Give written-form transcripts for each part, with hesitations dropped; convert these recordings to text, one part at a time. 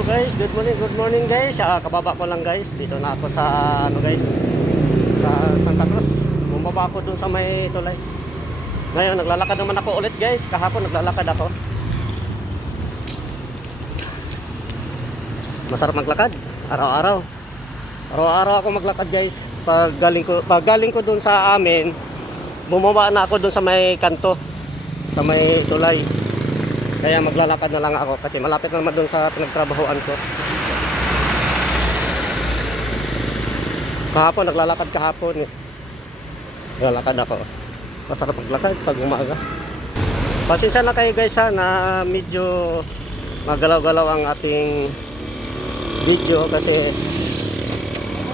Hello guys, good morning guys. Kababa ko lang guys. Dito na ako sa guys, sa Santa Cruz. Bumaba ako dun sa may tulay. Ngayon naglalakad naman ako ulit guys. Kahapon naglalakad ako. Masarap maglakad araw-araw. Araw-araw ako maglakad guys. Pag galing ko dun sa amin, bumaba na ako dun sa may kanto, sa may tulay. Kaya maglalakad na lang ako kasi malapit na naman doon sa pinagtrabahoan ko. Kahapon, naglalakad kahapon eh. Naglalakad ako. Masarap maglakad pag umaga. Pasensya na kayo guys ha, na medyo magalaw-galaw ang ating video kasi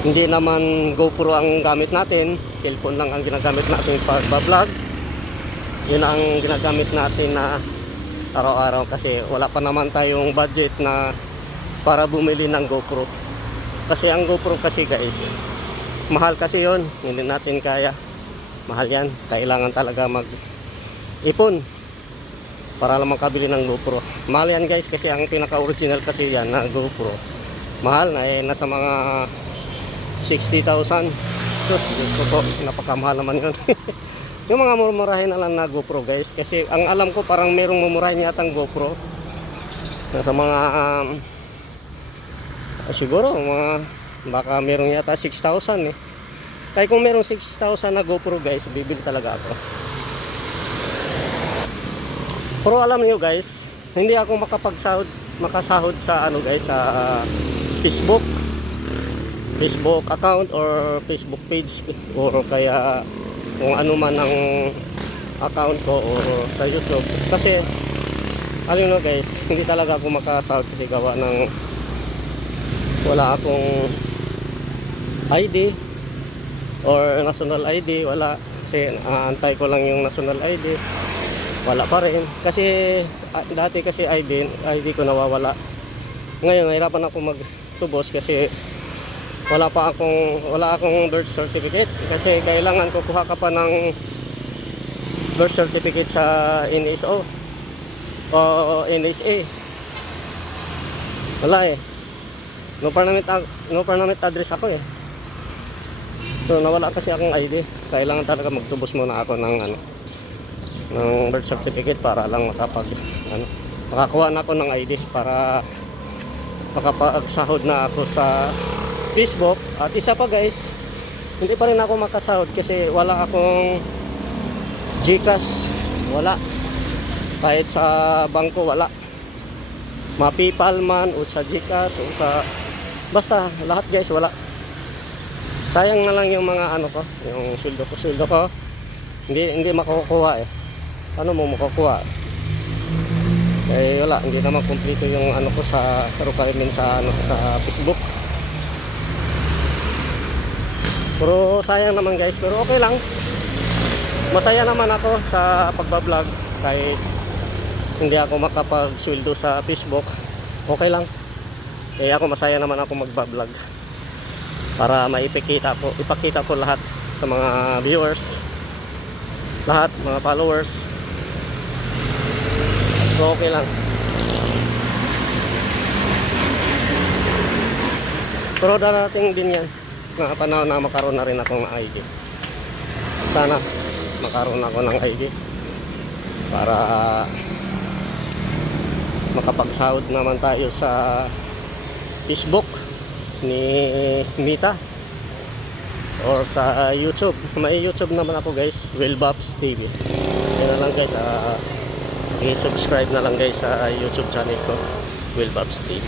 hindi naman GoPro ang gamit natin. Cellphone lang ang ginagamit natin pag vlog. Yun ang ginagamit natin na araw-araw kasi wala pa naman tayong budget na para bumili ng GoPro. Kasi ang GoPro kasi guys, mahal kasi yon, hindi natin kaya. Mahal yan, kailangan talaga mag-ipon para lang makabili ng GoPro. Mahal yan guys kasi ang pinaka-original kasi yan na GoPro, mahal na eh, nasa mga 60,000. Sus, gusto ko, napakamahal naman yun. Yung mga mumurahin na lang na GoPro guys, kasi ang alam ko parang merong mumurahin yata ang GoPro nasa mga siguro mga baka merong yata 6,000 eh. Kaya kung merong 6,000 na GoPro guys, bibili talaga ako. Pero alam niyo guys, hindi ako makasahod sa guys, sa Facebook account or Facebook page or kaya kung ano man ang account ko o sa YouTube. Kasi alam nyo guys, hindi talaga ako makasahod kasi gawa ng wala akong ID or national ID. Wala, kasi antay ko lang yung national ID, wala pa rin kasi dati kasi ID ko nawawala. Ngayon nahirapan ako magtubos kasi wala akong birth certificate kasi kailangan kukuha ka pa ng birth certificate sa NSO o NSA. Wala eh, no permanent address ako eh. So nawala kasi akong ID, kailangan talaga magtubos muna ako ng ng birth certificate para lang makakuha na ako ng ID para makapagsahod na ako sa Facebook. At isa pa guys, hindi pa rin ako makasahod kasi wala akong GCash, wala. Kahit sa bangko wala, ma-PayPal man o sa GCash o sa basta lahat guys wala. Sayang na lang yung mga yung sweldo ko hindi makukuha eh. Ano mo makukuha eh, wala, hindi naman kumpleto yung ko sa requirement sa sa Facebook. Pero sayang naman guys, pero okay lang. Masaya naman ako sa pagbablog kahit hindi ako makapagsweldo sa Facebook. Okay lang. Eh ako masaya naman ako magbablog para ipakita ko lahat sa mga viewers, lahat mga followers. So okay lang. Pero darating din yan na panahon na makaroon na rin ako ng ID. Sana makaroon ako ng ID para makapagsahod naman tayo sa Facebook ni Mita or sa YouTube. May YouTube naman ako guys, Will Bobs TV. Yan na lang guys, i-subscribe na lang guys sa YouTube channel ko, Will Bobs TV.